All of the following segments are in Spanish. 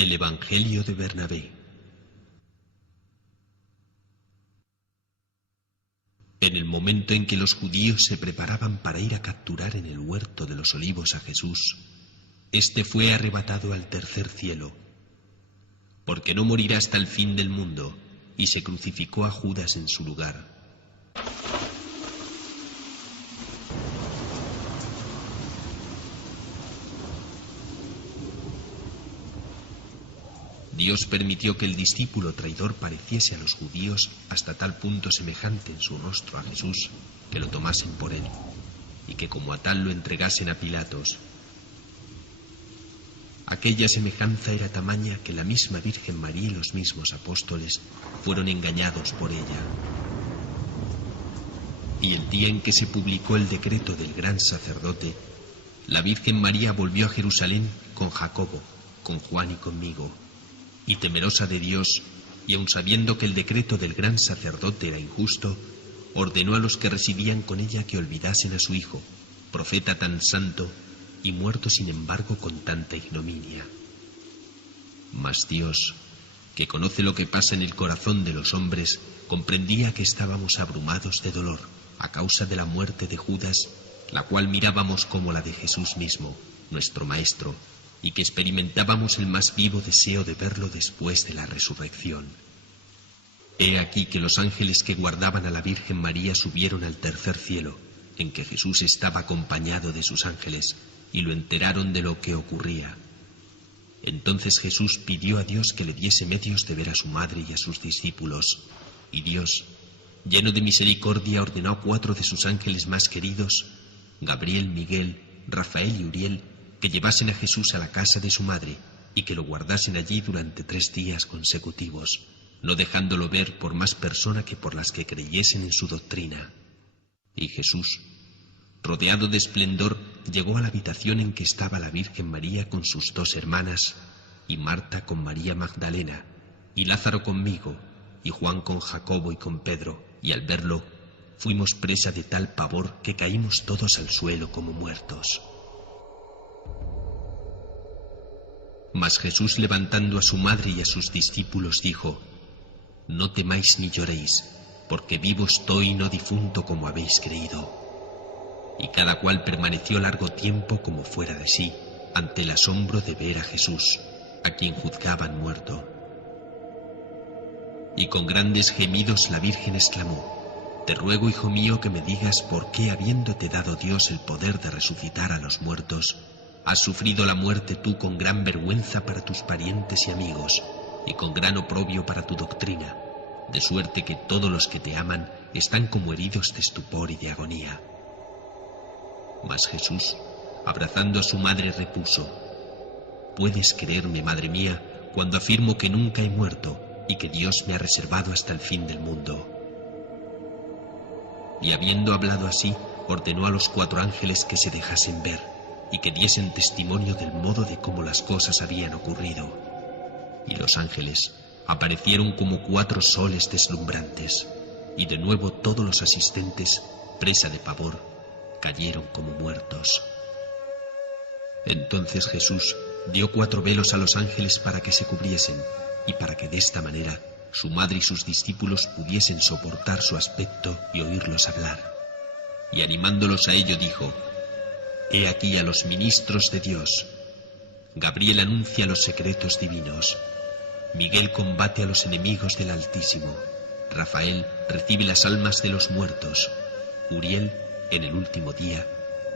El Evangelio de Bernabé. En el momento en que los judíos se preparaban para ir a capturar en el huerto de los Olivos a Jesús, éste fue arrebatado al tercer cielo, porque no morirá hasta el fin del mundo, y se crucificó a Judas en su lugar. Dios permitió que el discípulo traidor pareciese a los judíos hasta tal punto semejante en su rostro a Jesús, que lo tomasen por él, y que como a tal lo entregasen a Pilatos. Aquella semejanza era tamaña que la misma Virgen María y los mismos apóstoles fueron engañados por ella. Y el día en que se publicó el decreto del gran sacerdote, la Virgen María volvió a Jerusalén con Jacobo, con Juan y conmigo. Y temerosa de Dios, y aun sabiendo que el decreto del gran sacerdote era injusto, ordenó a los que residían con ella que olvidasen a su hijo, profeta tan santo, y muerto sin embargo con tanta ignominia. Mas Dios, que conoce lo que pasa en el corazón de los hombres, comprendía que estábamos abrumados de dolor a causa de la muerte de Judas, la cual mirábamos como la de Jesús mismo, nuestro Maestro, y que experimentábamos el más vivo deseo de verlo después de la resurrección. He aquí que los ángeles que guardaban a la Virgen María subieron al tercer cielo, en que Jesús estaba acompañado de sus ángeles, y lo enteraron de lo que ocurría. Entonces Jesús pidió a Dios que le diese medios de ver a su madre y a sus discípulos, y Dios, lleno de misericordia, ordenó a 4 de sus ángeles más queridos, Gabriel, Miguel, Rafael y Uriel, que llevasen a Jesús a la casa de su madre y que lo guardasen allí durante 3 días consecutivos, no dejándolo ver por más persona que por las que creyesen en su doctrina. Y Jesús, rodeado de esplendor, llegó a la habitación en que estaba la Virgen María con sus 2 hermanas, y Marta con María Magdalena, y Lázaro conmigo, y Juan con Jacobo y con Pedro, y al verlo, fuimos presa de tal pavor que caímos todos al suelo como muertos. Mas Jesús, levantando a su madre y a sus discípulos, dijo: No temáis ni lloréis, porque vivo estoy y no difunto como habéis creído. Y cada cual permaneció largo tiempo como fuera de sí, ante el asombro de ver a Jesús, a quien juzgaban muerto. Y con grandes gemidos la Virgen exclamó: Te ruego, hijo mío, que me digas por qué, habiéndote dado Dios el poder de resucitar a los muertos, has sufrido la muerte tú con gran vergüenza para tus parientes y amigos, y con gran oprobio para tu doctrina, de suerte que todos los que te aman están como heridos de estupor y de agonía. Mas Jesús, abrazando a su madre, repuso: Puedes creerme, madre mía, cuando afirmo que nunca he muerto y que Dios me ha reservado hasta el fin del mundo. Y habiendo hablado así, ordenó a los 4 ángeles que se dejasen ver y que diesen testimonio del modo de cómo las cosas habían ocurrido. Y los ángeles aparecieron como 4 soles deslumbrantes, y de nuevo todos los asistentes, presa de pavor, cayeron como muertos. Entonces Jesús dio 4 velos a los ángeles para que se cubriesen, y para que de esta manera su madre y sus discípulos pudiesen soportar su aspecto y oírlos hablar. Y animándolos a ello dijo: He aquí a los ministros de Dios. Gabriel anuncia los secretos divinos. Miguel combate a los enemigos del Altísimo. Rafael recibe las almas de los muertos. Uriel, en el último día,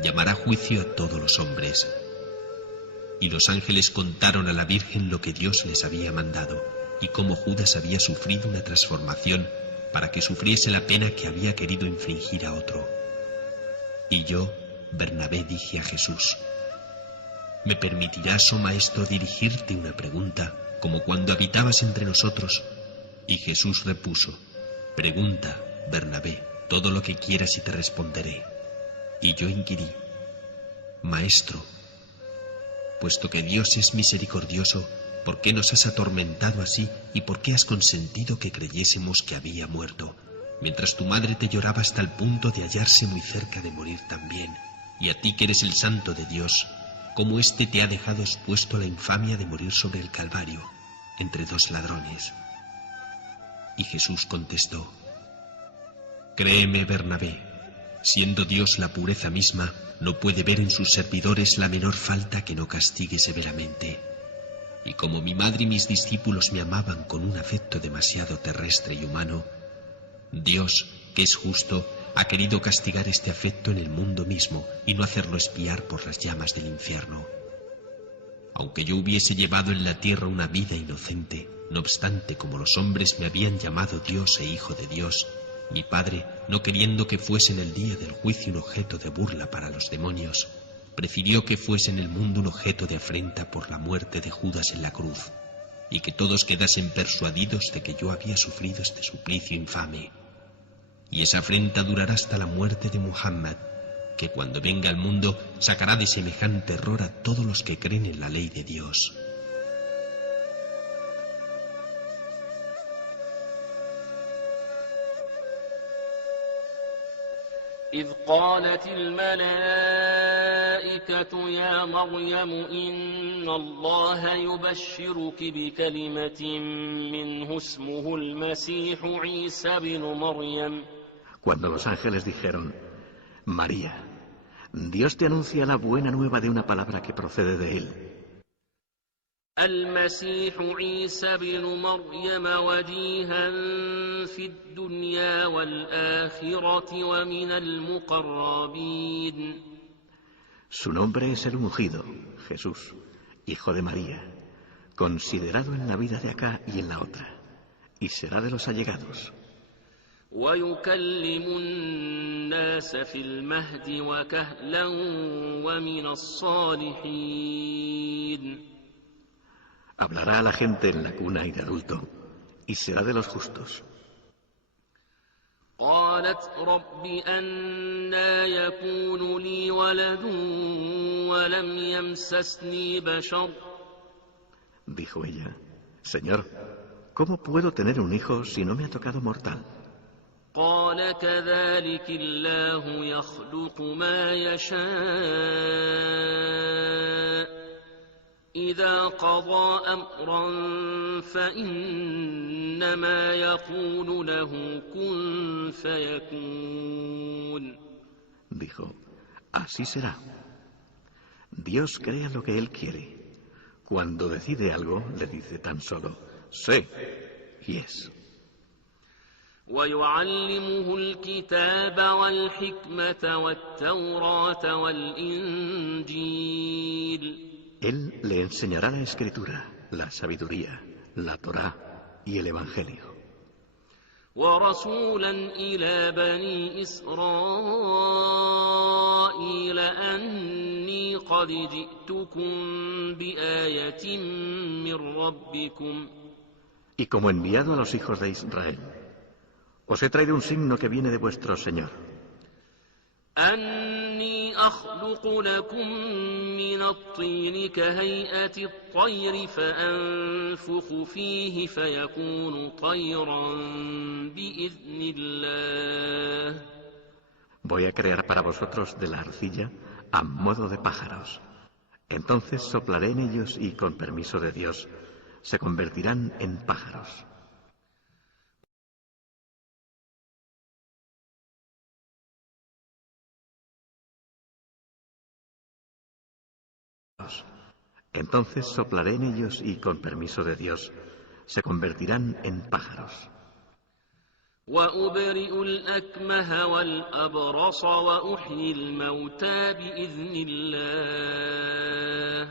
llamará juicio a todos los hombres. Y los ángeles contaron a la Virgen lo que Dios les había mandado, y cómo Judas había sufrido una transformación para que sufriese la pena que había querido infligir a otro. Y yo, Bernabé, dije a Jesús: ¿Me permitirás, oh Maestro, dirigirte una pregunta, como cuando habitabas entre nosotros? Y Jesús repuso: Pregunta, Bernabé, todo lo que quieras y te responderé. Y yo inquirí: Maestro, puesto que Dios es misericordioso, ¿por qué nos has atormentado así y por qué has consentido que creyésemos que había muerto, mientras tu madre te lloraba hasta el punto de hallarse muy cerca de morir también? Y a ti, que eres el santo de Dios, cómo éste te ha dejado expuesto a la infamia de morir sobre el Calvario, entre dos ladrones. Y Jesús contestó: Créeme, Bernabé, siendo Dios la pureza misma, no puede ver en sus servidores la menor falta que no castigue severamente. Y como mi madre y mis discípulos me amaban con un afecto demasiado terrestre y humano, Dios, que es justo, ha querido castigar este afecto en el mundo mismo y no hacerlo expiar por las llamas del infierno. Aunque yo hubiese llevado en la tierra una vida inocente, no obstante, como los hombres me habían llamado Dios e Hijo de Dios, mi Padre, no queriendo que fuese en el día del juicio un objeto de burla para los demonios, prefirió que fuese en el mundo un objeto de afrenta por la muerte de Judas en la cruz, y que todos quedasen persuadidos de que yo había sufrido este suplicio infame. Y esa afrenta durará hasta la muerte de Muhammad, que cuando venga al mundo sacará de semejante error a todos los que creen en la ley de Dios. إذ قالت الملائكة يا مريم إن الله يبشرك بكلمة منه اسمه المسيح عيسى بن مريم. Cuando los ángeles dijeron: María, Dios te anuncia la buena nueva de una palabra que procede de él. المسيح عيسى بن مريم وجيها في الدنيا والآخرة ومن المقربين. Su nombre es el ungido, Jesús, hijo de María, considerado en la vida de acá y en la otra, y será de los allegados. ويكلم الناس في المهد وكهلا ومن الصالحين. Hablará a la gente en la cuna y de adulto, y será de los justos. قالت رب أنى يكون لي ولد ولم يمسسني بشر. Dijo ella: Señor, ¿cómo puedo tener un hijo si no me ha tocado mortal? قال كذلك الله يخلق ما يشاء إذا قضى أمرا فإنما يقول له كن فيكون. Dijo: Así será. Dios crea lo que Él quiere. Cuando decide algo, le dice tan solo: sé, y es. ويعلمه الكتاب والحكمة والتوراة والإنجيل. Él le enseñará la escritura, la sabiduría, la Torá y el Evangelio. ورسولا إلى بني إسرائيل أني قد جئتكم بآية من ربكم. Y como enviado a los hijos de Israel, os he traído un signo que viene de vuestro Señor. أني أخلق لكم من الطين كهيئة الطير فأنفخ فيه فيكون طيرا بإذن الله. Voy a crear para vosotros de la arcilla a modo de pájaros. Entonces soplaré en ellos y, con permiso de Dios, se convertirán en pájaros. Entonces soplaré en ellos y, con permiso de Dios, se convertirán en pájaros. وأبرئ الأكمه والأبرص وأحيي الموتى بإذن الله.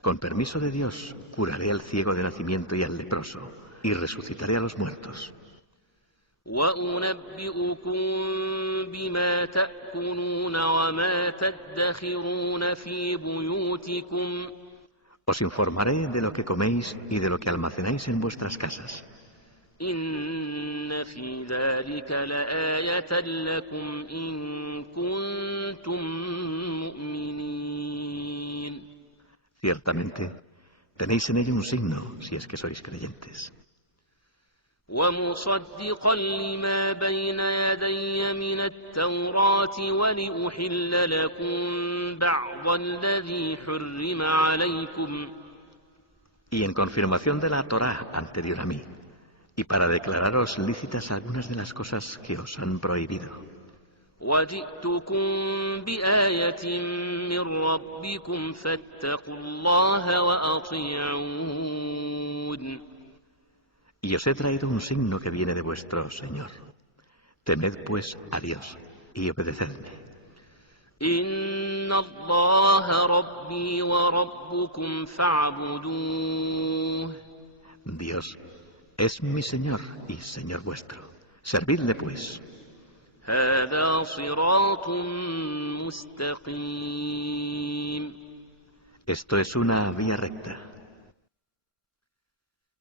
Con permiso de Dios, curaré al ciego de nacimiento y al leproso, y resucitaré a los muertos. وأنبئكم بما تأكلون وما تدخرون في بيوتكم. Os informaré de lo que coméis y de lo que almacenáis en vuestras casas. إن في ذلك لآية لكم إن كنتم مؤمنين. Ciertamente, tenéis en ello un signo, si es que sois creyentes. ومصدقا لما بين يدي من التوراة ولأحل لكم بعض الذي حرم عليكم. Y en confirmación de la Torá anterior a mí, y para declararos lícitas algunas de las cosas que os han prohibido. وجئتكم بآية من ربكم فاتقوا الله وأطيعون. Y os he traído un signo que viene de vuestro Señor. Temed pues a Dios y obedecedme. إن الله ربي وربكم فاعبدوه. Dios es mi Señor y Señor vuestro. Servidle pues. هذا صراط مستقيم. Esto es una vía recta.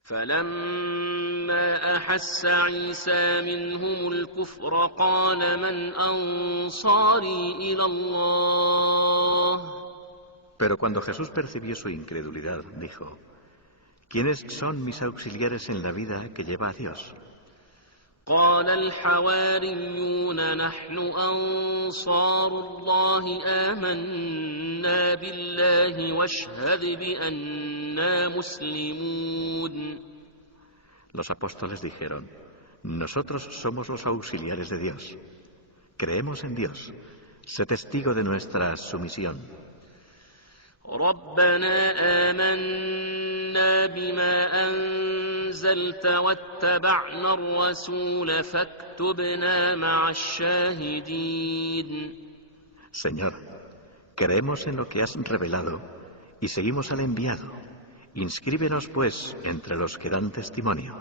فلما أحس عيسى منهم الكفر قال من أنصاري إلى الله. Pero cuando Jesús percibió su incredulidad, dijo: ¿Quiénes son mis auxiliares en la vida que lleva a Dios? قال الحواريون نحن أنصار الله آمنا بالله واشهد بأننا مسلمون. Los apóstoles dijeron: Nosotros somos los auxiliares de Dios. Creemos en Dios. Sé testigo de nuestra sumisión. ربنا آمنا بما أنزلت واتبعنا الرسول فاكتبنا مع الشاهدين. Señor, creemos en lo que has revelado y seguimos al enviado. Inscríbenos pues entre los que dan testimonio.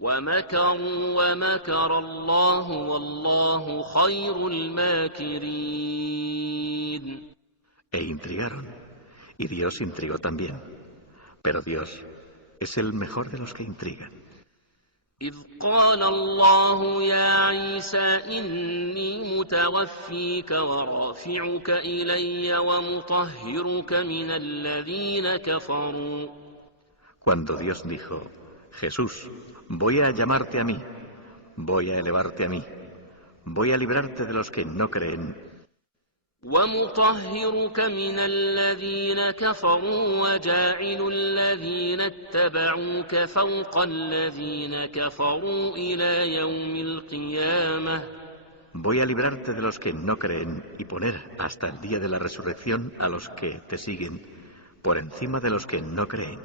ومكروا ومكر الله والله خير الماكرين. E intrigaron, y Dios intrigó también. Pero Dios es el mejor de los que intrigan. إذ قال الله يا عيسى إني متوفيك ورافعك إلي ومطهرك من الذين كفروا. Cuando Dios dijo: Jesús, voy a llamarte a mí, voy a elevarte a mí, voy a librarte de los que no creen. ومطهرك من الذين كفروا وجاعل الذين اتبعوك فوق الذين كفروا إلى يوم القيامة. Voy a librarte de los que no creen y poner hasta el día de la resurrección a los que te siguen por encima de los que no creen.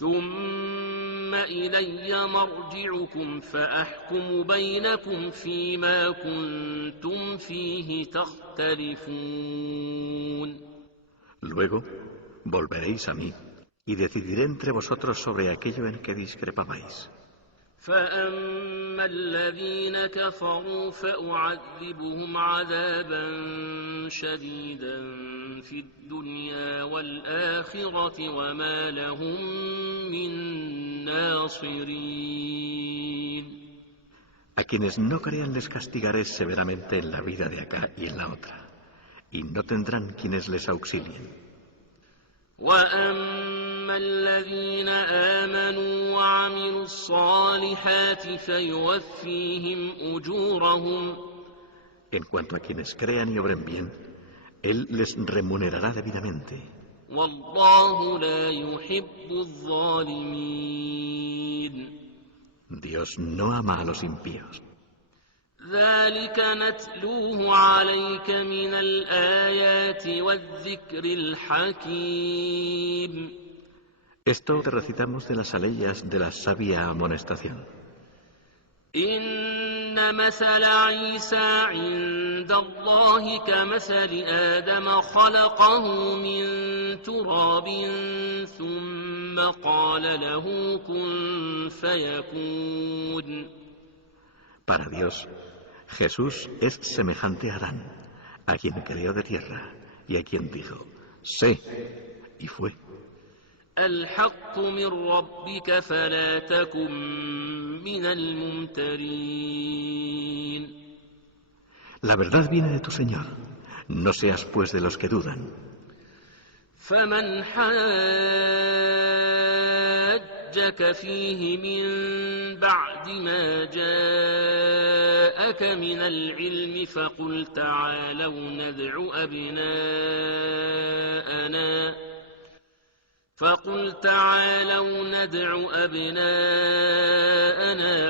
ثم إلي مرجعكم فأحكم بينكم فيما كنتم فيه تختلفون. Luego volveréis a mí y decidiré entre vosotros sobre aquello en que discrepabais. فأما الذين كفروا فأعذبهم عذابا شديدا في الدنيا والآخرة وما لهم من ناصرين. A quienes no crean les castigaré severamente en la vida de acá y en la otra, y no tendrán quienes les auxilien. وأما الذين آمنوا وعملوا الصالحات فيوفيهم أجورهم. En cuanto a quienes crean y obren bien, Él les remunerará debidamente. والله لا يحب الظالمين. Dios no ama a los impíos. ذلك نتلوه عليك من الآيات والذكر الحكيم. Esto te recitamos de las aleyas de la sabia amonestación. إن مثل عيسى عند الله كمثل آدم خلقه من تراب ثم قال له كن فيكون. Para Dios, Jesús es semejante a Adán, a quien creó de tierra y a quien dijo: sé, y fue. الحق من ربك فلا تكن من الممترين. La verdad viene de tu Señor, no seas pues de los que dudan. فمن حاجك حاجك فيه من بعد ما جاءك من العلم فقل تعالوا ندع أبناءنا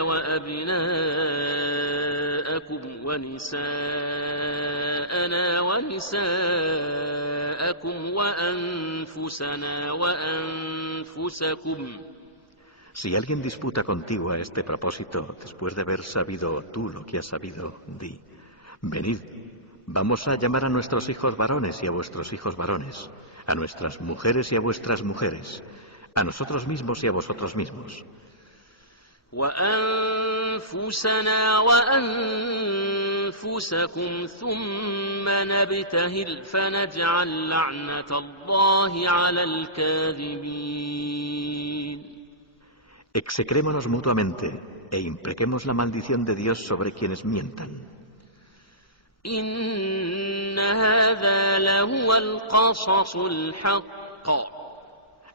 وأبناءكم ونساءنا ونساءكم وأنفسنا وأنفسكم. Si alguien disputa contigo a este propósito, después de haber sabido tú lo que has sabido, di: venid, vamos a llamar a nuestros hijos varones y a vuestros hijos varones, a nuestras mujeres y a vuestras mujeres, a nosotros mismos y a vosotros mismos. وأنفسنا وأنفسكم ثم نبتهل فنجعل لعنة الله على الكاذبين. Execrémonos mutuamente e imprequemos la maldición de Dios sobre quienes mientan. إن هذا لهو القصص الحق.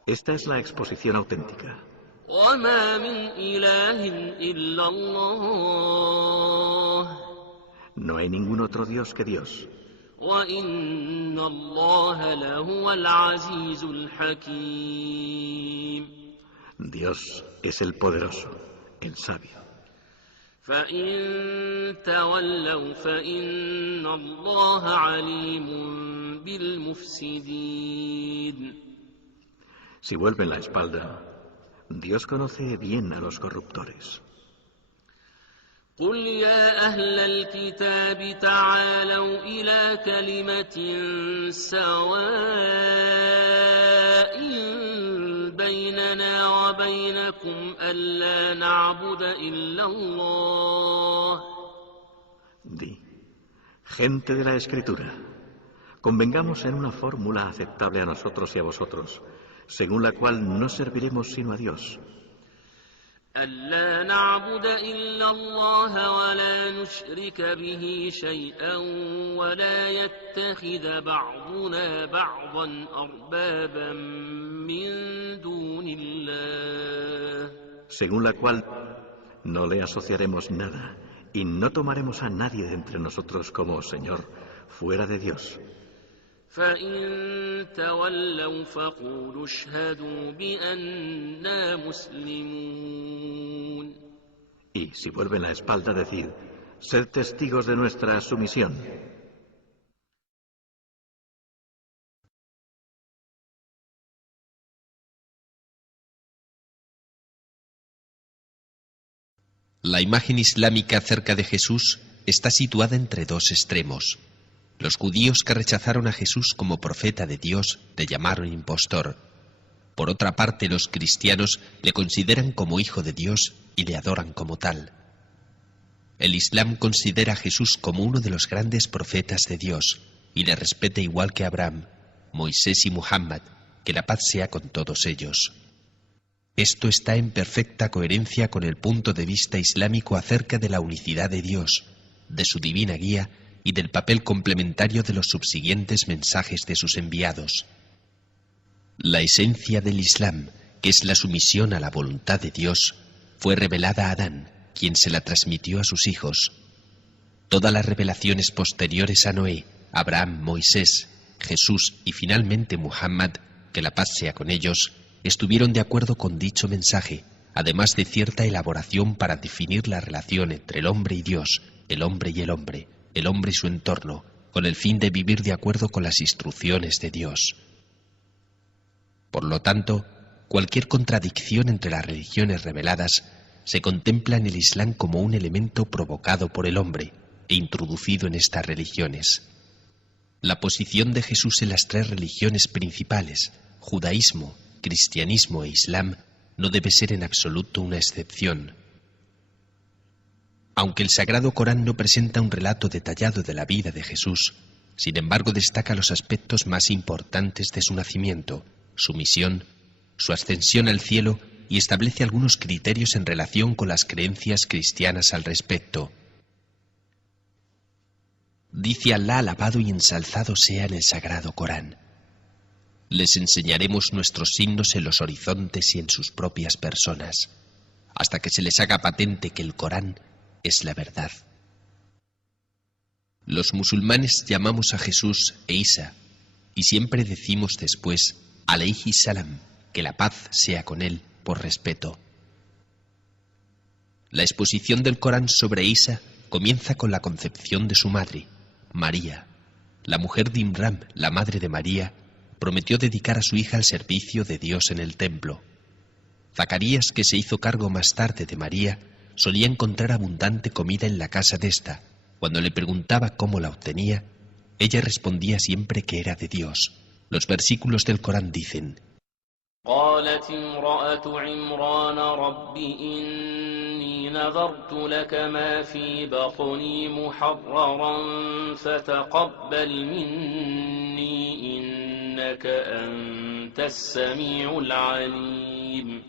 Esta es la exposición auténtica. وما من إله إلا الله. No hay ningún otro Dios que Dios. وإن الله لهو العزيز الحكيم. Dios es el poderoso, el sabio. فإن تولوا فإن الله عليم بالمفسدين. Si vuelven la espalda, Dios conoce bien a los corruptores. قل يا أهل الكتاب تعالوا إلى كلمة سواء بيننا وبينكم ألا نعبد إلا الله. Di: gente de la Escritura, convengamos en una fórmula aceptable a nosotros y a vosotros, según la cual no serviremos sino a Dios. ألا نعبد إلا الله ولا نشرك به شيئا ولا يتخذ بعضنا بعضا أربابا من دون الله. Según la cual no le asociaremos nada y no tomaremos a nadie de entre nosotros como Señor fuera de Dios. فإن تولوا فقولوا اشهدوا بأننا مسلمون. Y si vuelven la espalda, decid: sed testigos de nuestra sumisión. La imagen islámica acerca de Jesús está situada entre dos extremos. Los judíos, que rechazaron a Jesús como profeta de Dios, le llamaron impostor. Por otra parte, los cristianos le consideran como hijo de Dios y le adoran como tal. El Islam considera a Jesús como uno de los grandes profetas de Dios y le respeta igual que Abraham, Moisés y Muhammad, que la paz sea con todos ellos. Esto está en perfecta coherencia con el punto de vista islámico acerca de la unicidad de Dios, de su divina guía y del papel complementario de los subsiguientes mensajes de sus enviados. La esencia del Islam, que es la sumisión a la voluntad de Dios, fue revelada a Adán, quien se la transmitió a sus hijos. Todas las revelaciones posteriores a Noé, Abraham, Moisés, Jesús y finalmente Muhammad, que la paz sea con ellos, estuvieron de acuerdo con dicho mensaje, además de cierta elaboración para definir la relación entre el hombre y Dios, el hombre y el hombre y su entorno, con el fin de vivir de acuerdo con las instrucciones de Dios. Por lo tanto, cualquier contradicción entre las religiones reveladas se contempla en el Islam como un elemento provocado por el hombre e introducido en estas religiones. La posición de Jesús en las tres religiones principales, judaísmo, cristianismo e islam, no debe ser en absoluto una excepción. Aunque el Sagrado Corán no presenta un relato detallado de la vida de Jesús, sin embargo destaca los aspectos más importantes de su nacimiento, su misión, su ascensión al cielo y establece algunos criterios en relación con las creencias cristianas al respecto. Dice Alá, alabado y ensalzado sea en el Sagrado Corán: Les enseñaremos nuestros signos en los horizontes y en sus propias personas, hasta que se les haga patente que el Corán es la verdad. Los musulmanes llamamos a Jesús e Isa, y siempre decimos después, alayhi salam, que la paz sea con él, por respeto. La exposición del Corán sobre Isa comienza con la concepción de su madre, María. La mujer de Imrán, la madre de María, prometió dedicar a su hija al servicio de Dios en el templo. Zacarías, que se hizo cargo más tarde de María, solía encontrar abundante comida en la casa de ésta. Cuando le preguntaba cómo la obtenía, ella respondía siempre que era de Dios. Los versículos del Corán dicen: قالت امرأة عمران رب إني نذرت لك ما في بطني محررا فتقبل مني إنك أنت السميع العليم.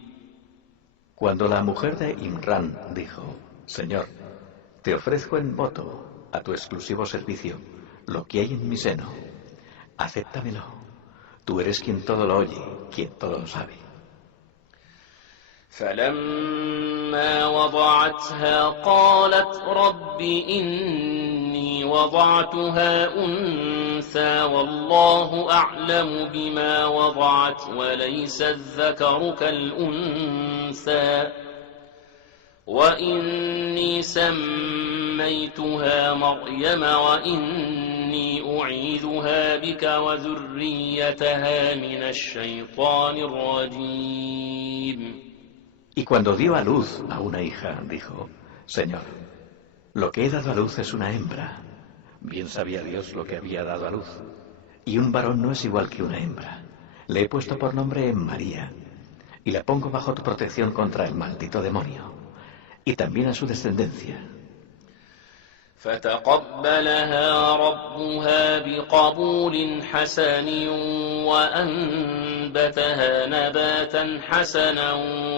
Cuando la mujer de Imrán dijo: Señor, te ofrezco en voto, a tu exclusivo servicio, lo que hay en mi seno. Acéptamelo. Tú eres quien todo lo oye, quien todo lo sabe. فلما وضعتها قالت رب إني وضعتها أنثى والله أعلم بما وضعت وليس الذكر كالأنثى وإني سميتها مريم وإني أعيذها بك وذريتها من الشيطان الرجيم. Y cuando dio a luz a una hija, dijo: Señor, lo que he dado a luz es una hembra. Bien sabía Dios lo que había dado a luz. Y un varón no es igual que una hembra. Le he puesto por nombre María, y la pongo bajo tu protección contra el maldito demonio, y también a su descendencia. فتقبلها ربها بقبول حسن وأنبتها نباتا حسنا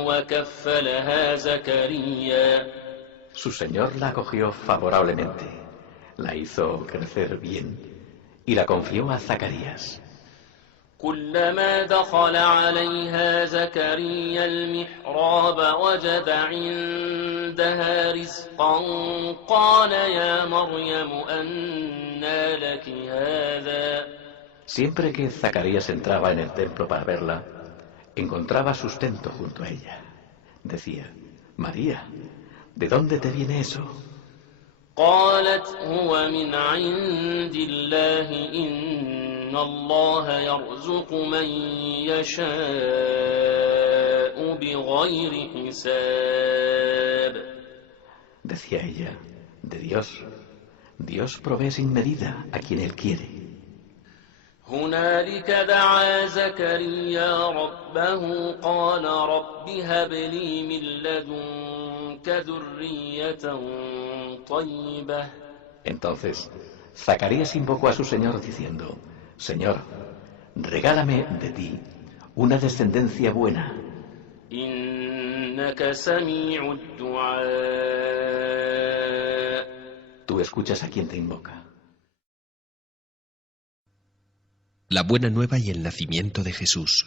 وكفلها زكريا. Su Señor la acogió favorablemente, la hizo crecer bien y la confió a Zacarías. كلما دخل عليها زكريا المحراب وجد عندها رزقا قال يا مريم أنى لك هذا. Siempre que Zacarías entraba en el templo para verla, encontraba sustento junto a ella. Decía: María, ¿de dónde te viene eso? قالت هو من عند الله إن الله يرزق من يشاء بغير حساب. Decía ella: de Dios. Dios provee sin medida a quien Él quiere. هنالك دعا زكريا ربه قال رب هب لي من لدنك ذرية طيبة. Entonces Zacarías invocó a su Señor diciendo: Señor, regálame de ti una descendencia buena. إنك سميع الدعاء. Tú escuchas a quien te invoca. La buena nueva y el nacimiento de Jesús.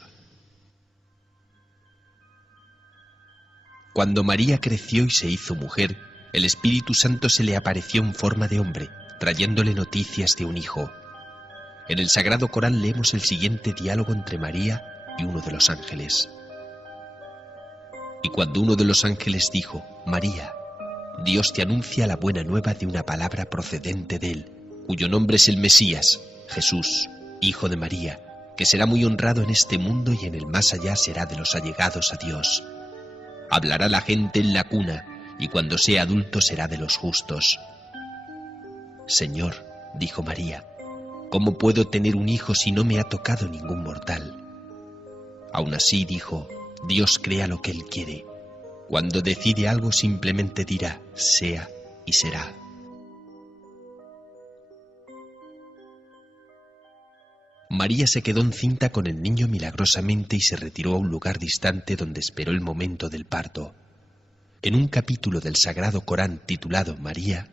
Cuando María creció y se hizo mujer, el Espíritu Santo se le apareció en forma de hombre, trayéndole noticias de un hijo. En el Sagrado Corán leemos el siguiente diálogo entre María y uno de los ángeles. Y cuando uno de los ángeles dijo: María, Dios te anuncia la buena nueva de una palabra procedente de él, cuyo nombre es el Mesías, Jesús, Hijo de María, que será muy honrado en este mundo y en el más allá será de los allegados a Dios. Hablará la gente en la cuna, y cuando sea adulto será de los justos. Señor, dijo María, ¿cómo puedo tener un hijo si no me ha tocado ningún mortal? Aún así, dijo, Dios crea lo que Él quiere. Cuando decide algo simplemente dirá, sea y será. María se quedó encinta con el niño milagrosamente y se retiró a un lugar distante donde esperó el momento del parto. En un capítulo del Sagrado Corán titulado María,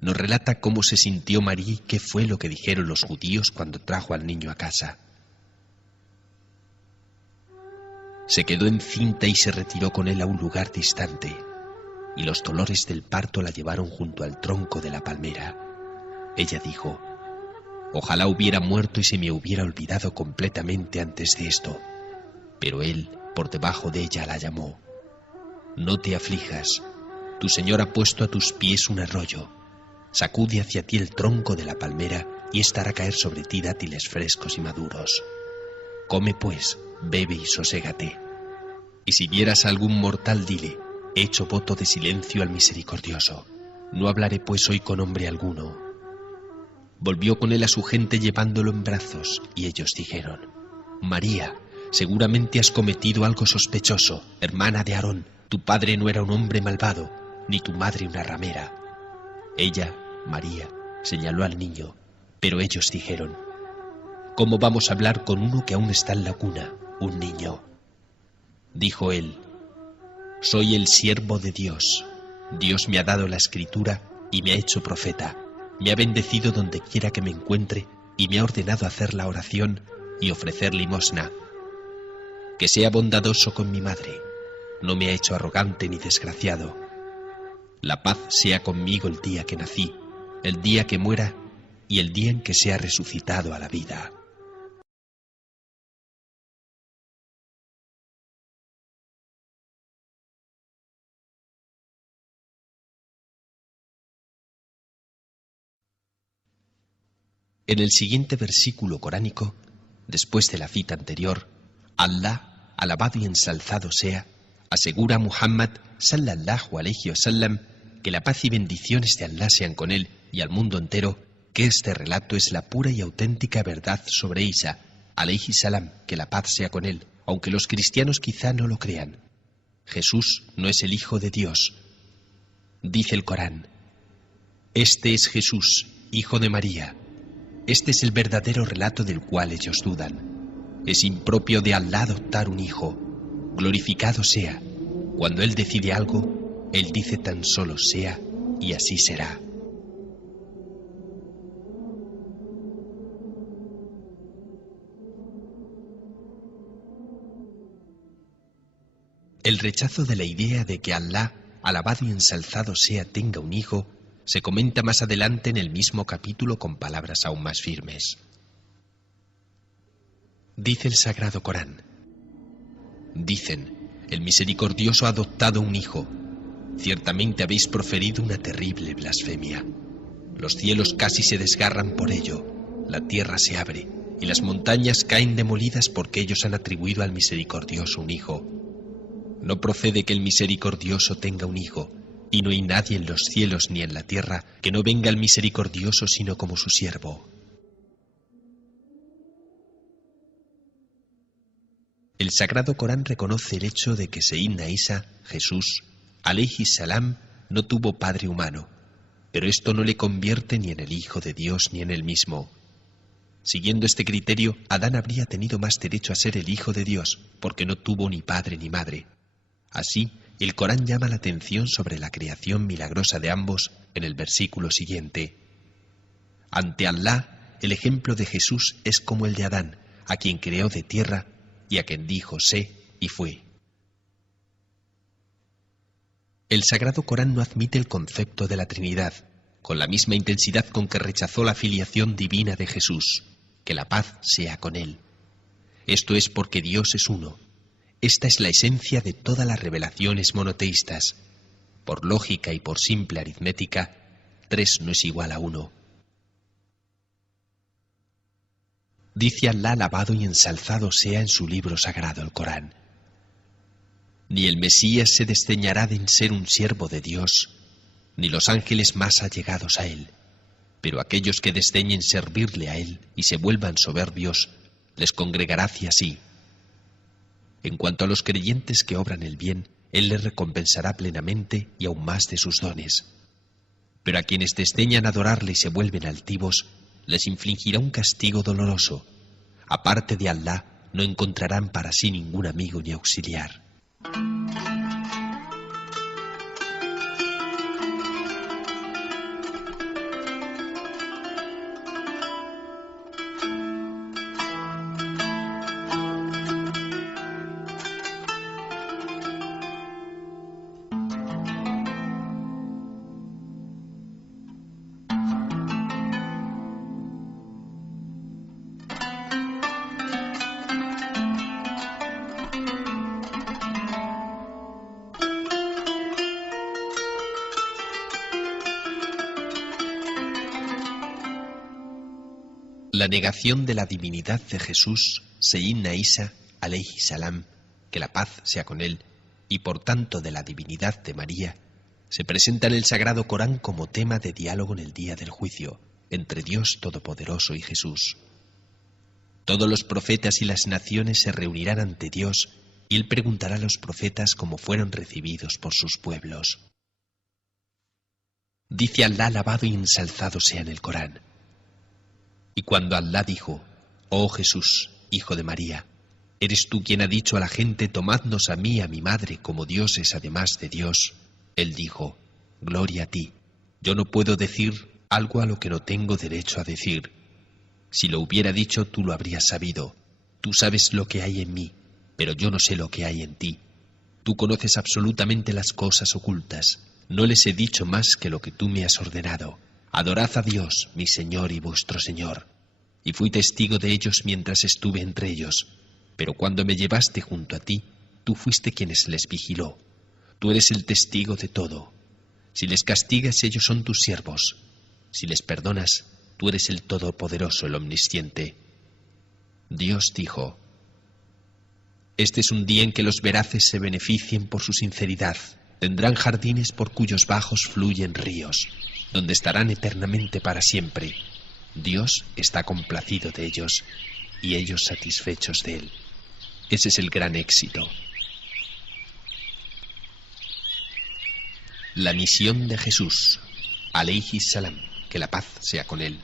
nos relata cómo se sintió María y qué fue lo que dijeron los judíos cuando trajo al niño a casa. Se quedó encinta y se retiró con él a un lugar distante, y los dolores del parto la llevaron junto al tronco de la palmera. Ella dijo: ojalá hubiera muerto y se me hubiera olvidado completamente antes de esto. Pero él, por debajo de ella, la llamó: no te aflijas, tu Señor ha puesto a tus pies un arroyo. Sacude hacia ti el tronco de la palmera y ésta hará caer sobre ti dátiles frescos y maduros. Come pues, bebe y soségate. Y si vieras a algún mortal, dile: he hecho voto de silencio al misericordioso. No hablaré pues hoy con hombre alguno. Volvió con él a su gente llevándolo en brazos, y ellos dijeron: María, seguramente has cometido algo sospechoso, hermana de Aarón. Tu padre no era un hombre malvado, ni tu madre una ramera. Ella, María, señaló al niño, pero ellos dijeron: ¿cómo vamos a hablar con uno que aún está en la cuna, un niño? Dijo él: soy el siervo de Dios. Dios me ha dado la escritura y me ha hecho profeta. Me ha bendecido donde quiera que me encuentre y me ha ordenado hacer la oración y ofrecer limosna. Que sea bondadoso con mi madre. No me ha hecho arrogante ni desgraciado. La paz sea conmigo el día que nací, el día que muera y el día en que sea resucitado a la vida. En el siguiente versículo coránico, después de la cita anterior, Allah, alabado y ensalzado sea, asegura a Muhammad sallallahu alayhi wasallam que la paz y bendiciones de Allah sean con él y al mundo entero, que este relato es la pura y auténtica verdad sobre Isa alayhi salam, que la paz sea con él, aunque los cristianos quizá no lo crean. Jesús no es el Hijo de Dios. Dice el Corán: este es Jesús, hijo de María. Este es el verdadero relato del cual ellos dudan. Es impropio de Allah adoptar un hijo. Glorificado sea. Cuando Él decide algo, Él dice tan solo sea, y así será. El rechazo de la idea de que Allah, alabado y ensalzado sea, tenga un hijo, se comenta más adelante en el mismo capítulo con palabras aún más firmes. Dice el Sagrado Corán: dicen, el misericordioso ha adoptado un hijo. Ciertamente habéis proferido una terrible blasfemia. Los cielos casi se desgarran por ello, la tierra se abre y las montañas caen demolidas porque ellos han atribuido al misericordioso un hijo. No procede que el misericordioso tenga un hijo, y no hay nadie en los cielos ni en la tierra que no venga al misericordioso sino como su siervo. El Sagrado Corán reconoce el hecho de que Seyyidna Isa, Jesús, alayhi salam, no tuvo padre humano, pero esto no le convierte ni en el Hijo de Dios ni en él mismo. Siguiendo este criterio, Adán habría tenido más derecho a ser el Hijo de Dios, porque no tuvo ni padre ni madre. Así, el Corán llama la atención sobre la creación milagrosa de ambos en el versículo siguiente. Ante Allah, el ejemplo de Jesús es como el de Adán, a quien creó de tierra y a quien dijo sé y fue. El Sagrado Corán no admite el concepto de la Trinidad, con la misma intensidad con que rechazó la filiación divina de Jesús, que la paz sea con él. Esto es porque Dios es uno. Esta es la esencia de todas las revelaciones monoteístas. Por lógica y por simple aritmética, 3 no es igual a 1. Dice Allah alabado y ensalzado sea en su libro sagrado, el Corán: ni el Mesías se desdeñará de ser un siervo de Dios, ni los ángeles más allegados a él, pero aquellos que desdeñen servirle a él y se vuelvan soberbios, les congregará hacia sí. En cuanto a los creyentes que obran el bien, él les recompensará plenamente y aún más de sus dones. Pero a quienes desdeñan adorarle y se vuelven altivos, les infligirá un castigo doloroso. Aparte de Allah, no encontrarán para sí ningún amigo ni auxiliar. La negación de la divinidad de Jesús, Seyyidna Isa, alayhi salam, que la paz sea con él, y por tanto de la divinidad de María, se presenta en el Sagrado Corán como tema de diálogo en el día del juicio, entre Dios Todopoderoso y Jesús. Todos los profetas y las naciones se reunirán ante Dios, y Él preguntará a los profetas cómo fueron recibidos por sus pueblos. Dice Alá, alabado y ensalzado sea en el Corán. Y cuando Alá dijo: «Oh Jesús, hijo de María, ¿eres tú quien ha dicho a la gente, tomadnos a mí y a mi madre como dioses además de Dios?», Él dijo: «Gloria a ti, yo no puedo decir algo a lo que no tengo derecho a decir. Si lo hubiera dicho, tú lo habrías sabido. Tú sabes lo que hay en mí, pero yo no sé lo que hay en ti. Tú conoces absolutamente las cosas ocultas. No les he dicho más que lo que tú me has ordenado. Adorad a Dios, mi Señor y vuestro Señor. Y fui testigo de ellos mientras estuve entre ellos. Pero cuando me llevaste junto a ti, tú fuiste quienes les vigiló. Tú eres el testigo de todo. Si les castigas, ellos son tus siervos. Si les perdonas, tú eres el Todopoderoso, el Omnisciente». Dios dijo: «Este es un día en que los veraces se beneficien por su sinceridad. Tendrán jardines por cuyos bajos fluyen ríos, donde estarán eternamente para siempre. Dios está complacido de ellos y ellos satisfechos de él». Ese es el gran éxito. La misión de Jesús, alayhi salam, que la paz sea con él.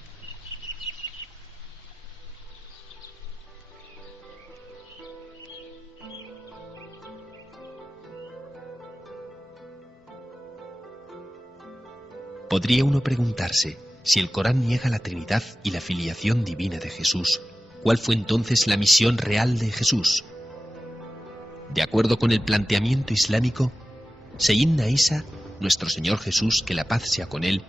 Podría uno preguntarse, si el Corán niega la Trinidad y la filiación divina de Jesús, ¿cuál fue entonces la misión real de Jesús? De acuerdo con el planteamiento islámico, Seyyidna Isa, nuestro Señor Jesús, que la paz sea con él,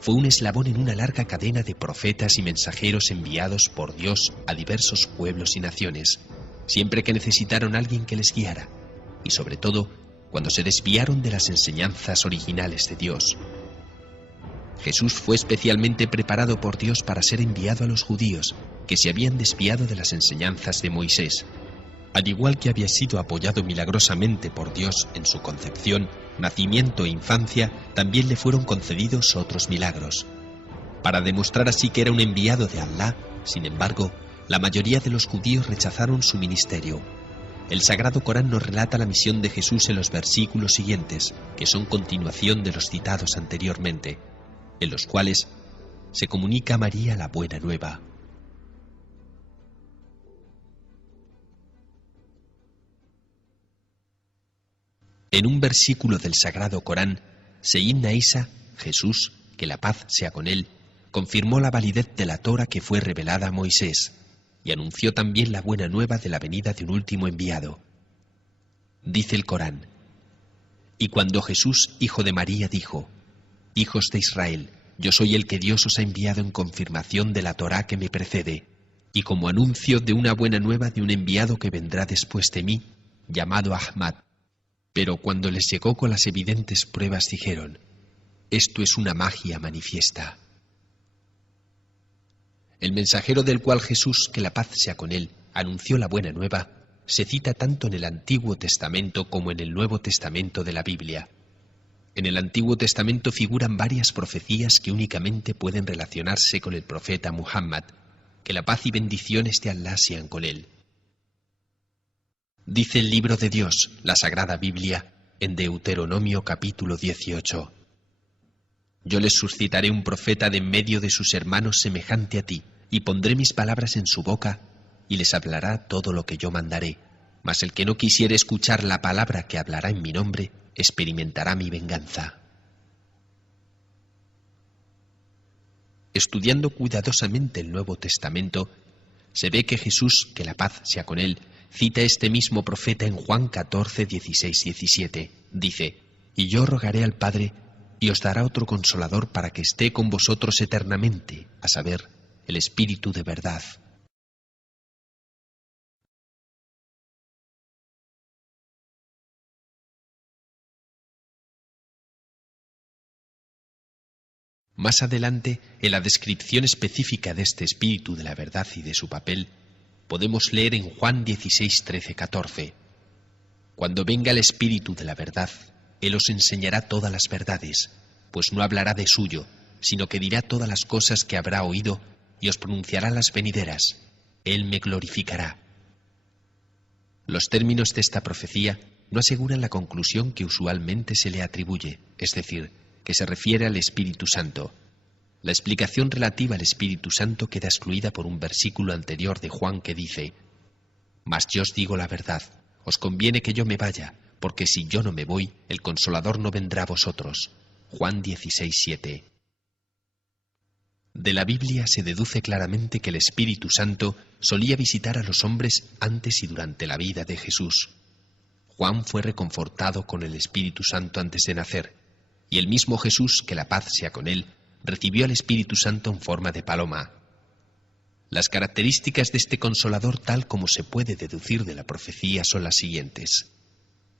fue un eslabón en una larga cadena de profetas y mensajeros enviados por Dios a diversos pueblos y naciones, siempre que necesitaron a alguien que les guiara, y sobre todo cuando se desviaron de las enseñanzas originales de Dios. Jesús fue especialmente preparado por Dios para ser enviado a los judíos, que se habían desviado de las enseñanzas de Moisés. Al igual que había sido apoyado milagrosamente por Dios en su concepción, nacimiento e infancia, también le fueron concedidos otros milagros. Para demostrar así que era un enviado de Alá, sin embargo, la mayoría de los judíos rechazaron su ministerio. El Sagrado Corán nos relata la misión de Jesús en los versículos siguientes, que son continuación de los citados anteriormente, en los cuales se comunica a María la buena nueva. En un versículo del Sagrado Corán, Seyyidna Isa, Jesús, que la paz sea con él, confirmó la validez de la Torá que fue revelada a Moisés y anunció también la buena nueva de la venida de un último enviado. Dice el Corán: «Y cuando Jesús, hijo de María, dijo: Hijos de Israel, yo soy el que Dios os ha enviado en confirmación de la Torá que me precede, y como anuncio de una buena nueva de un enviado que vendrá después de mí, llamado Ahmad». Pero cuando les llegó con las evidentes pruebas dijeron: «Esto es una magia manifiesta». El mensajero del cual Jesús, que la paz sea con él, anunció la buena nueva, se cita tanto en el Antiguo Testamento como en el Nuevo Testamento de la Biblia. En el Antiguo Testamento figuran varias profecías que únicamente pueden relacionarse con el profeta Muhammad, que la paz y bendiciones de Alá sean con él. Dice el libro de Dios, la Sagrada Biblia, en Deuteronomio capítulo 18: «Yo les suscitaré un profeta de en medio de sus hermanos semejante a ti, y pondré mis palabras en su boca, y les hablará todo lo que yo mandaré. Mas el que no quisiere escuchar la palabra que hablará en mi nombre, experimentará mi venganza». Estudiando cuidadosamente el Nuevo Testamento, se ve que Jesús, que la paz sea con él, cita este mismo profeta en Juan 14, 16, 17. Dice: «Y yo rogaré al Padre, y os dará otro Consolador para que esté con vosotros eternamente, a saber, el Espíritu de verdad». Más adelante, en la descripción específica de este espíritu de la verdad y de su papel, podemos leer en Juan 16, 13, 14: Cuando venga el espíritu de la verdad, Él os enseñará todas las verdades, pues no hablará de suyo, sino que dirá todas las cosas que habrá oído y os pronunciará las venideras. Él me glorificará. Los términos de esta profecía no aseguran la conclusión que usualmente se le atribuye, es decir, que se refiere al Espíritu Santo. La explicación relativa al Espíritu Santo queda excluida por un versículo anterior de Juan que dice: Mas yo os digo la verdad, os conviene que yo me vaya, porque si yo no me voy, el Consolador no vendrá a vosotros. Juan 16, 7. De la Biblia se deduce claramente que el Espíritu Santo solía visitar a los hombres antes y durante la vida de Jesús. Juan fue reconfortado con el Espíritu Santo antes de nacer, y el mismo Jesús, que la paz sea con él, recibió al Espíritu Santo en forma de paloma. Las características de este Consolador, tal como se puede deducir de la profecía, son las siguientes: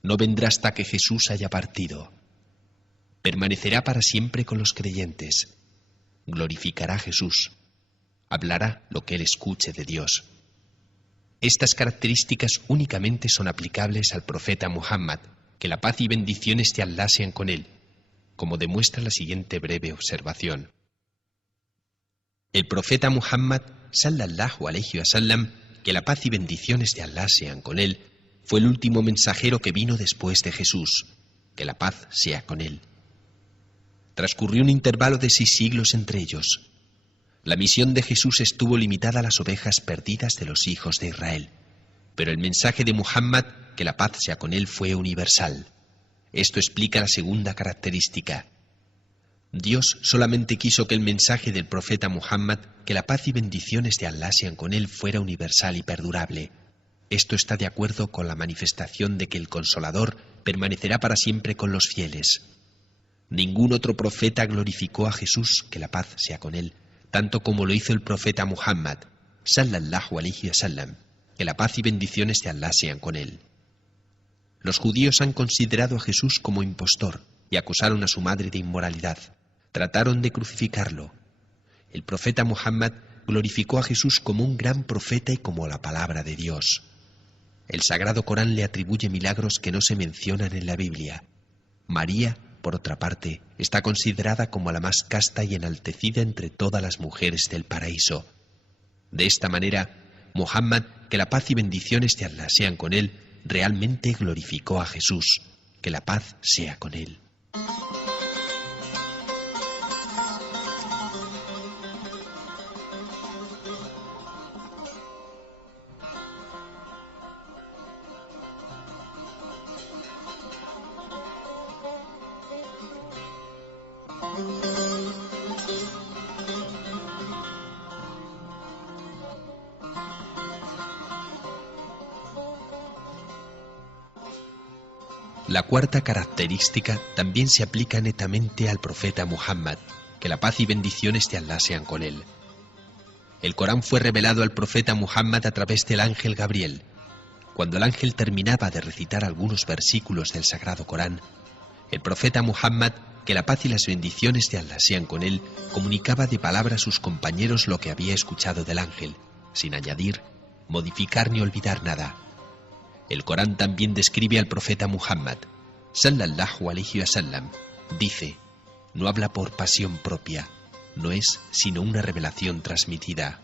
no vendrá hasta que Jesús haya partido. Permanecerá para siempre con los creyentes. Glorificará a Jesús. Hablará lo que él escuche de Dios. Estas características únicamente son aplicables al profeta Muhammad, que la paz y bendiciones de Allah sean con él, como demuestra la siguiente breve observación. El profeta Muhammad, sallallahu alayhi wa sallam, que la paz y bendiciones de Allah sean con él, fue el último mensajero que vino después de Jesús, que la paz sea con él. Transcurrió un intervalo de 6 siglos entre ellos. La misión de Jesús estuvo limitada a las ovejas perdidas de los hijos de Israel, pero el mensaje de Muhammad, que la paz sea con él, fue universal. Esto explica la segunda característica. Dios solamente quiso que el mensaje del profeta Muhammad, que la paz y bendiciones de Allah sean con él, fuera universal y perdurable. Esto está de acuerdo con la manifestación de que el Consolador permanecerá para siempre con los fieles. Ningún otro profeta glorificó a Jesús, que la paz sea con él, tanto como lo hizo el profeta Muhammad, sallallahu alayhi wa sallam, que la paz y bendiciones de Allah sean con él. Los judíos han considerado a Jesús como impostor y acusaron a su madre de inmoralidad. Trataron de crucificarlo. El profeta Muhammad glorificó a Jesús como un gran profeta y como la palabra de Dios. El Sagrado Corán le atribuye milagros que no se mencionan en la Biblia. María, por otra parte, está considerada como la más casta y enaltecida entre todas las mujeres del paraíso. De esta manera, Muhammad, que la paz y bendiciones de Allah sean con él, realmente glorificó a Jesús, que la paz sea con él. La cuarta característica también se aplica netamente al profeta Muhammad, que la paz y bendiciones de Allah sean con él. El Corán fue revelado al profeta Muhammad a través del ángel Gabriel. Cuando el ángel terminaba de recitar algunos versículos del Sagrado Corán, el profeta Muhammad, que la paz y las bendiciones de Allah sean con él, comunicaba de palabra a sus compañeros lo que había escuchado del ángel, sin añadir, modificar ni olvidar nada. El Corán también describe al profeta Muhammad, sallallahu alayhi wa sallam. Dice: no habla por pasión propia, no es sino una revelación transmitida.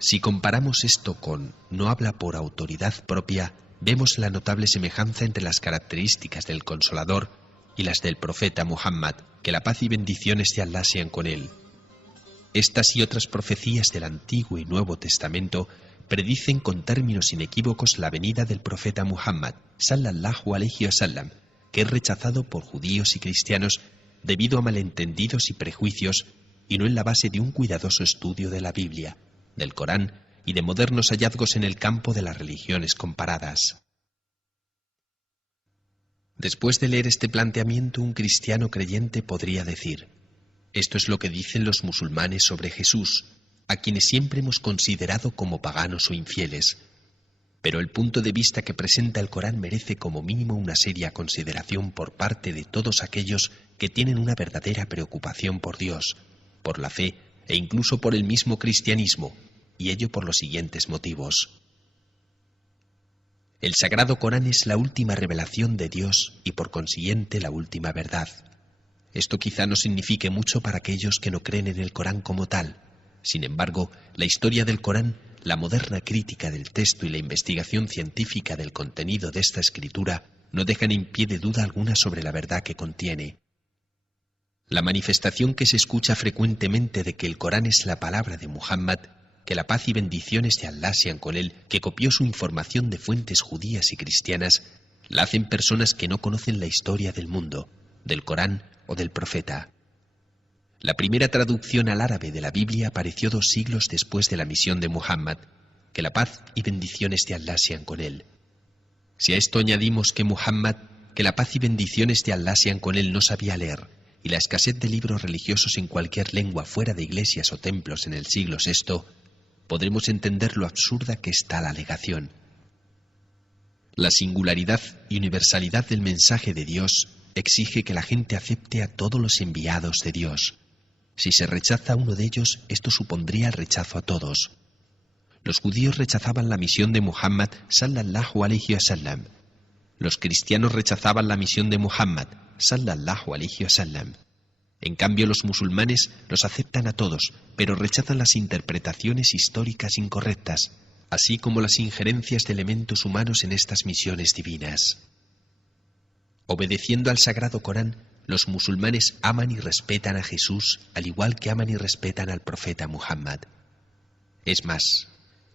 Si comparamos esto con no habla por autoridad propia, vemos la notable semejanza entre las características del Consolador y las del profeta Muhammad, que la paz y bendiciones de Allah sean con él. Estas y otras profecías del Antiguo y Nuevo Testamento predicen con términos inequívocos la venida del profeta Muhammad, sallallahu alayhi wa sallam, que es rechazado por judíos y cristianos debido a malentendidos y prejuicios y no en la base de un cuidadoso estudio de la Biblia, del Corán y de modernos hallazgos en el campo de las religiones comparadas. Después de leer este planteamiento, un cristiano creyente podría decir: esto es lo que dicen los musulmanes sobre Jesús, a quienes siempre hemos considerado como paganos o infieles. Pero el punto de vista que presenta el Corán merece como mínimo una seria consideración por parte de todos aquellos que tienen una verdadera preocupación por Dios, por la fe e incluso por el mismo cristianismo, y ello por los siguientes motivos. El Sagrado Corán es la última revelación de Dios y por consiguiente la última verdad. Esto quizá no signifique mucho para aquellos que no creen en el Corán como tal. Sin embargo, la historia del Corán, la moderna crítica del texto y la investigación científica del contenido de esta escritura no dejan en pie de duda alguna sobre la verdad que contiene. La manifestación que se escucha frecuentemente de que el Corán es la palabra de Muhammad, que la paz y bendiciones de Allah sean con él, que copió su información de fuentes judías y cristianas, la hacen personas que no conocen la historia del mundo, del Corán o del profeta. La primera traducción al árabe de la Biblia apareció 2 siglos después de la misión de Muhammad, que la paz y bendiciones de Allah sean con él. Si a esto añadimos que Muhammad, que la paz y bendiciones de Allah sean con él, no sabía leer, y la escasez de libros religiosos en cualquier lengua fuera de iglesias o templos en el siglo VI, podremos entender lo absurda que está la alegación. La singularidad y universalidad del mensaje de Dios exige que la gente acepte a todos los enviados de Dios. Si se rechaza a uno de ellos, esto supondría el rechazo a todos. Los judíos rechazaban la misión de Muhammad sallallahu alayhi wa sallam. Los cristianos rechazaban la misión de Muhammad sallallahu alayhi wa sallam. En cambio, los musulmanes los aceptan a todos, pero rechazan las interpretaciones históricas incorrectas, así como las injerencias de elementos humanos en estas misiones divinas. Obedeciendo al Sagrado Corán, los musulmanes aman y respetan a Jesús, al igual que aman y respetan al profeta Muhammad. Es más,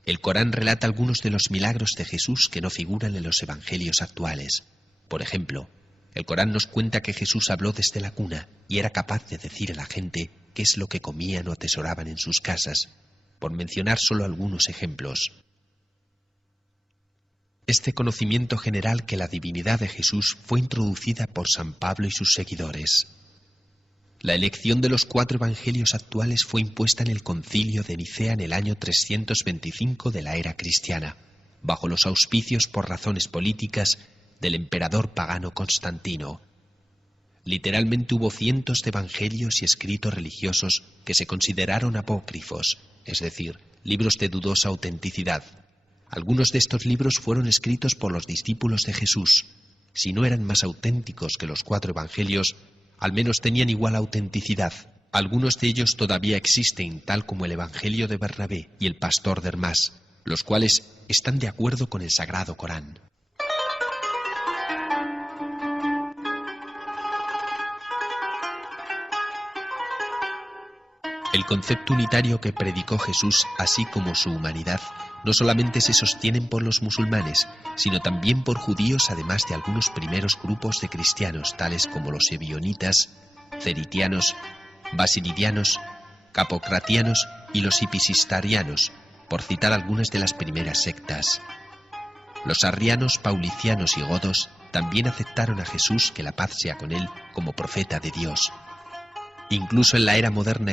el Corán relata algunos de los milagros de Jesús que no figuran en los evangelios actuales. Por ejemplo, el Corán nos cuenta que Jesús habló desde la cuna y era capaz de decir a la gente qué es lo que comían o atesoraban en sus casas, por mencionar solo algunos ejemplos. Este conocimiento general que la divinidad de Jesús fue introducida por San Pablo y sus seguidores. La elección de los 4 evangelios actuales fue impuesta en el Concilio de Nicea en el año 325 de la era cristiana, bajo los auspicios por razones políticas del emperador pagano Constantino. Literalmente hubo cientos de evangelios y escritos religiosos que se consideraron apócrifos, es decir, libros de dudosa autenticidad. Algunos de estos libros fueron escritos por los discípulos de Jesús. Si no eran más auténticos que los 4 evangelios, al menos tenían igual autenticidad. Algunos de ellos todavía existen, tal como el Evangelio de Bernabé y el Pastor de Hermás, los cuales están de acuerdo con el Sagrado Corán. El concepto unitario que predicó Jesús, así como su humanidad, no solamente se sostienen por los musulmanes, sino también por judíos, además de algunos primeros grupos de cristianos, tales como los ebionitas, ceritianos, basilidianos, capocratianos y los hipisistarianos, por citar algunas de las primeras sectas. Los arrianos, paulicianos y godos también aceptaron a Jesús, que la paz sea con él, como profeta de Dios. Incluso en la era moderna